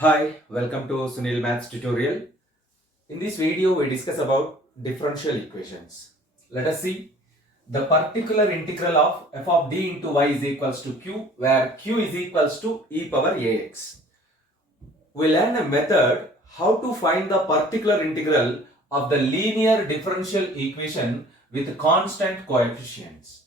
Hi, welcome to Sunil Maths tutorial. In this video, we discuss about differential equations. Let us see the particular integral of f of d into y is equals to q, where q is equals to e power ax. We learn a method how to find the particular integral of the linear differential equation with constant coefficients.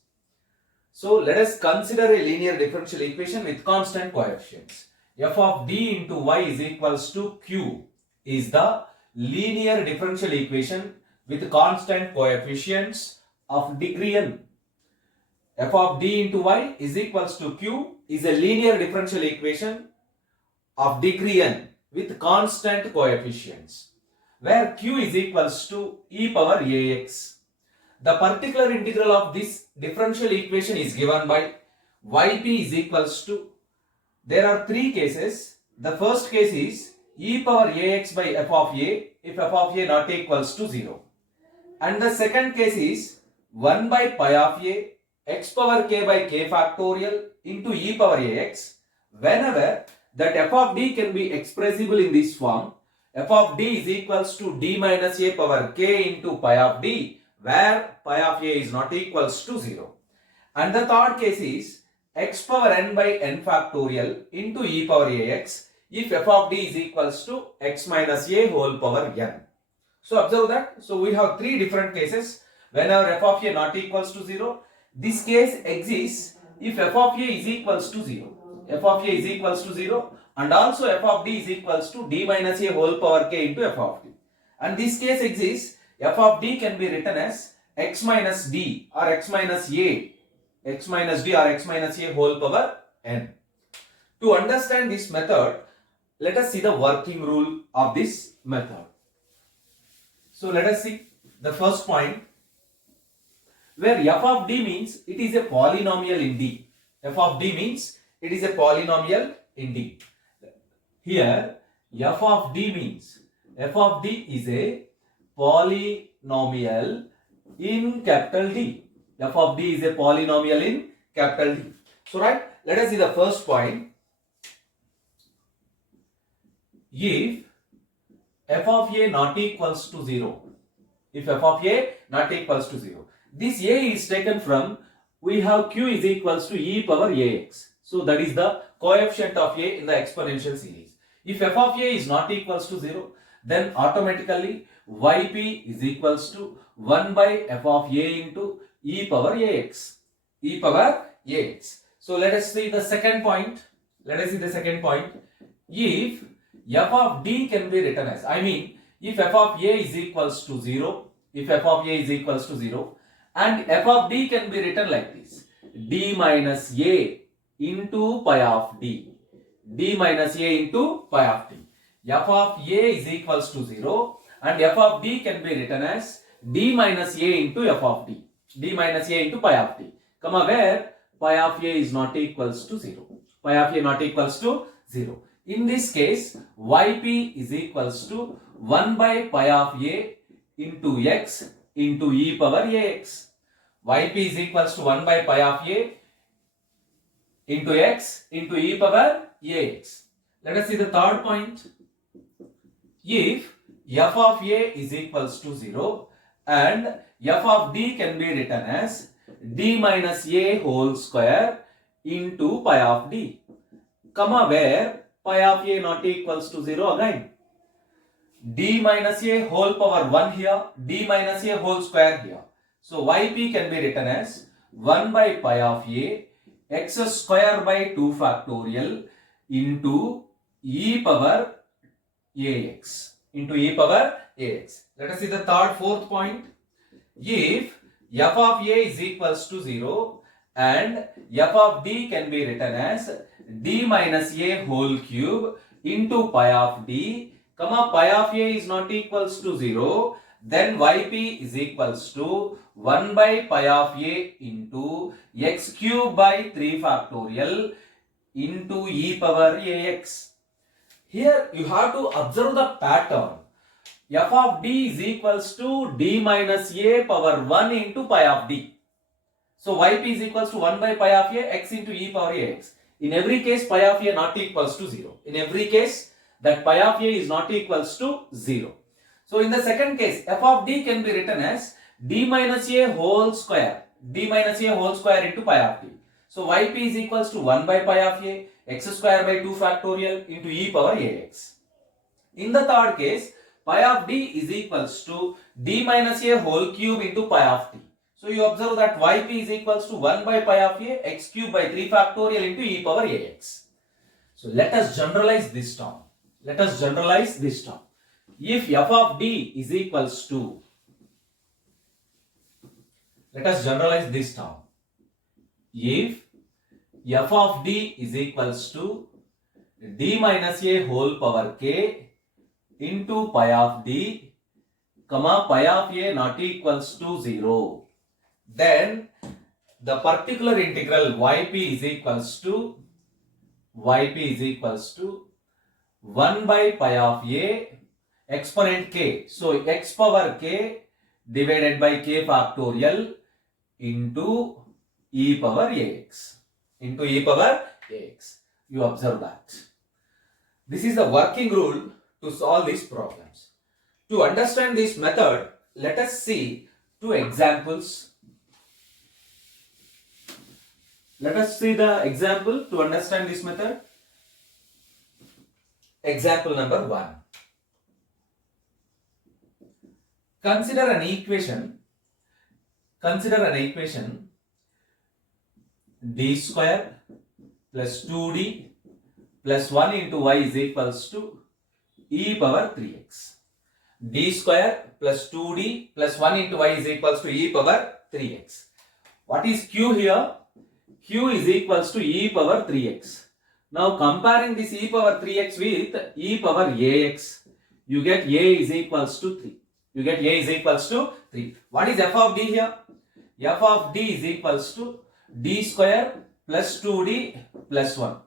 So let us consider a linear differential equation with constant coefficients. F of d into y is equals to q is the linear differential equation with constant coefficients of degree n. F of d into y is equals to q is a linear differential equation of degree n with constant coefficients, where q is equals to e power ax. The particular integral of this differential equation is given by yp is equals to, there are three cases. The first case is e power ax by f of a if f of a not equals to 0. And the second case is 1 by pi of a x power k by k factorial into e power ax whenever that f of d can be expressible in this form. F of d is equals to d minus a power k into pi of d, where pi of a is not equals to 0. And the third case is x power n by n factorial into e power ax if f of d is equals to x minus a whole power n. So observe that. So we have three different cases. Whenever f of a not equals to 0, this case exists if f of a is equals to 0. F of a is equals to 0 and also f of d is equals to d minus a whole power k into f of d. And this case exists, f of d can be written as x minus d or x minus a, x minus d or x minus a whole power n. To understand this method, let us see the working rule of this method. So let us see the first point, where f of d means it is a polynomial in d. F of d means it is a polynomial in d. Here f of d means f of d is a polynomial in capital D. F of d is a polynomial in capital D. So right, let us see the first point. If f of a not equals to 0, if f of a not equals to 0, this a is taken from, we have q is equals to e power ax. So that is the coefficient of a in the exponential series. If f of a is not equals to 0, then automatically yp is equals to 1 by f of a into e power ax. E power ax. So let us see the second point. Let us see the second point. If f of d can be written as, if f of a is equals to 0, if f of a is equals to 0, and f of d can be written like this, d minus a into pi of d, d minus a into pi of d. F of a is equals to 0 and f of d can be written as d minus a into f of d, d minus a into pi of d, comma, where pi of a is not equals to 0, pi of a not equals to 0. In this case, yp is equals to 1 by pi of a into x into e power ax. Yp is equals to 1 by pi of a into x into e power ax. Let us see the third point. If f of a is equals to 0 and f of d can be written as d minus a whole square into pi of d, comma, where pi of a not equals to 0 again. D minus a whole power 1 here, d minus a whole square here. So yp can be written as 1 by pi of a x square by 2 factorial into e power ax, into e power ax. Let us see the fourth point. If f of a is equals to 0 and f of d can be written as d minus a whole cube into pi of d, comma, pi of a is not equals to 0, then yp is equals to 1 by pi of a into x cube by 3 factorial into e power ax. Here you have to observe the pattern. F of d is equals to d minus a power 1 into pi of d. So yp is equals to 1 by pi of a x into e power ax. In every case, pi of a not equals to 0. In every case, that pi of a is not equals to 0. So in the second case, f of d can be written as d minus a whole square, d minus a whole square into pi of d. So yp is equals to 1 by pi of a, x square by 2 factorial into e power ax. In the third case, pi of d is equals to d minus a whole cube into pi of t. So you observe that yp is equals to 1 by pi of a, x cube by 3 factorial into e power ax. So let us generalize this term. Let us generalize this term. If f of d is equals to, let us generalize this term. If f of d is equals to d minus a whole power k into pi of d, comma pi of a not equals to 0, then the particular integral yp is equals to 1 by pi of a exponent k. So x power k divided by k factorial into e power ax. Into e power ax. You observe that. This is the working rule to solve these problems. To understand this method, let us see two examples. Let us see the example to understand this method. Example number 1. Consider an equation d square plus 2d plus 1 into y is equals to e power 3x. d square plus 2d plus 1 into y is equals to e power 3x. What is q here? Q is equals to e power 3x. Now comparing this e power 3x with e power ax, you get a is equals to 3. What is f of d here? F of d is equals to d square plus 2d plus 1.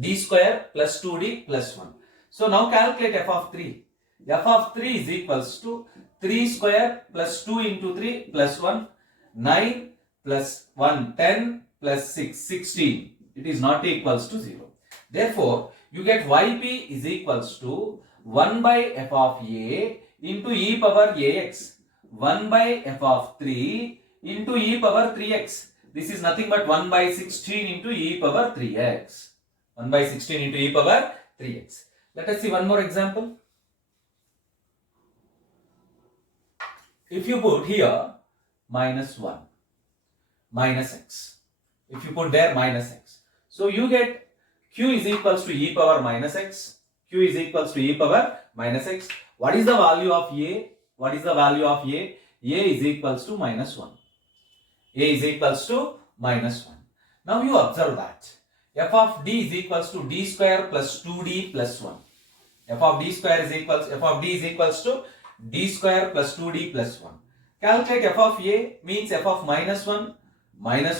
d square plus 2d plus 1. So now calculate f of 3. F of 3 is equals to 3 square plus 2 into 3 plus 1, 9 plus 1, 10 plus 6, 16. It is not equals to 0. Therefore, you get yp is equals to 1 by f of a into e power ax. 1 by f of 3 into e power 3x. This is nothing but 1 by 16 into e power 3x. 1 by 16 into e power 3x. Let us see one more example. If you put here minus 1, minus x. If you put there minus x. So you get q is equals to e power minus x. Q is equals to e power minus x. What is the value of a? What is the value of a? A is equals to minus 1. A is equals to minus 1. Now you observe that f of d is equals to d square plus 2d plus 1. F of d is equals to d square plus 2d plus 1. Calculate f of a means f of minus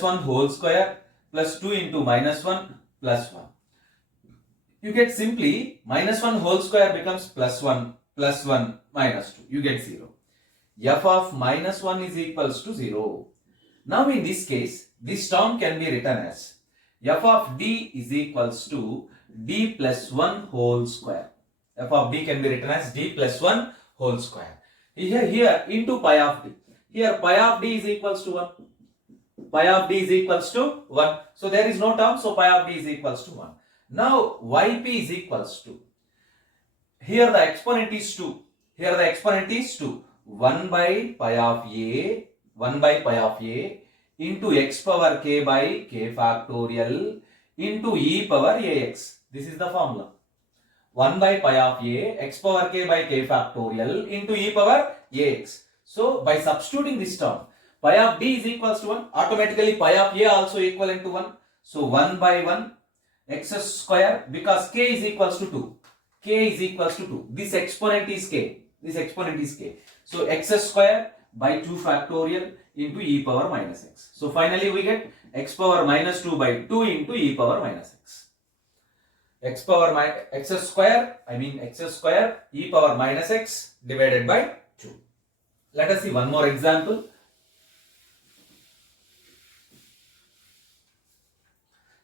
1 whole square plus 2 into minus 1 plus 1. You get simply minus 1 whole square becomes plus 1 minus 2. You get 0. F of minus 1 is equals to 0. Now in this case, this term can be written as f of d is equals to d plus 1 whole square. F of d can be written as d plus 1 whole square. Here into pi of d. Here pi of d is equals to 1. Pi of d is equals to 1. So there is no term, so pi of d is equals to 1. Now yp is equals to, here the exponent is 2. 1 by pi of a into x power k by k factorial into e power ax. This is the formula. 1 by pi of a x power k by k factorial into e power ax. So by substituting this term, pi of d is equals to 1. Automatically pi of a also equivalent to 1. So 1 by 1 x square, because k is equals to 2. This exponent is k. So x square by 2 factorial into e power minus x. So finally we get x power minus 2 by 2 into e power minus x. X square e power minus x divided by 2. Let us see one more example.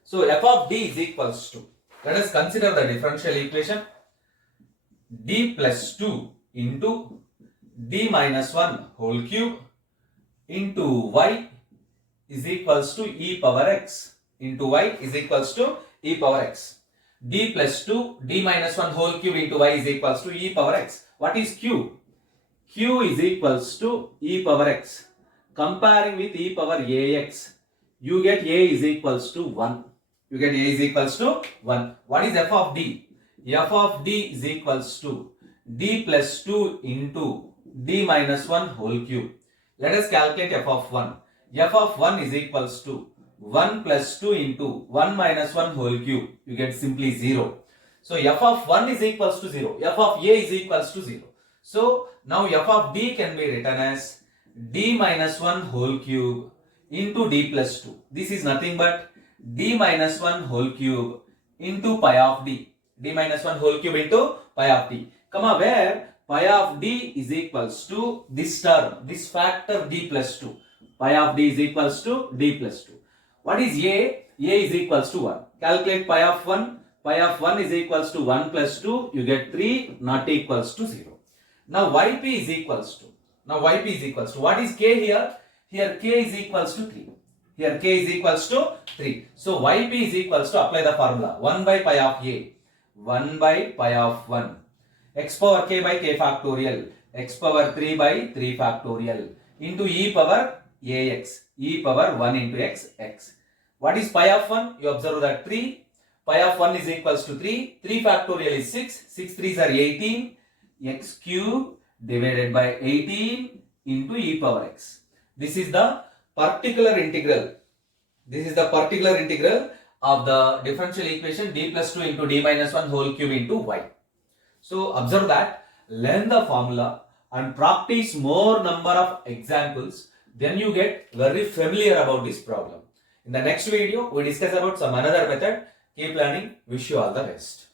So f of d is equals to, let us consider the differential equation. d plus 2 into d minus 1 whole cube into y is equals to e power x into y is equals to e power x. D plus 2 d minus 1 whole cube into y is equals to e power x. What is q? Q is equals to e power x. Comparing with e power ax, you get a is equals to 1. You get a is equals to 1. What is f of d? F of d is equals to d plus 2 into d minus 1 whole cube. Let us calculate f of 1. F of 1 is equals to 1 plus 2 into 1 minus 1 whole cube. You get simply 0. So f of 1 is equals to 0. F of a is equals to 0. So now f of d can be written as d minus 1 whole cube into d plus 2. This is nothing but d minus 1 whole cube into pi of d. D minus 1 whole cube into pi of d. Comma, where pi of d is equals to this term, this factor d plus 2. Pi of d is equals to d plus 2. What is a? A is equals to 1. Calculate pi of 1. Pi of 1 is equals to 1 plus 2. You get 3, not equals to 0. Now yp is equals to. Now yp is equals to. What is k here? Here k is equals to 3. Here k is equals to 3. So yp is equals to, apply the formula. 1 by pi of a. 1 by pi of 1. X power k by k factorial. X power 3 by 3 factorial. Into e power ax. E power 1 into x, x. What is pi of 1? You observe that 3. Pi of 1 is equals to 3. 3 factorial is 6. 6 3s are 18. X cube divided by 18 into e power x. This is the particular integral. This is the particular integral of the differential equation d plus 2 into d minus 1 whole cube into y. So observe that, learn the formula and practice more number of examples, then you get very familiar about this problem. In the next video, we discuss about some another method. Keep learning. Wish you all the best.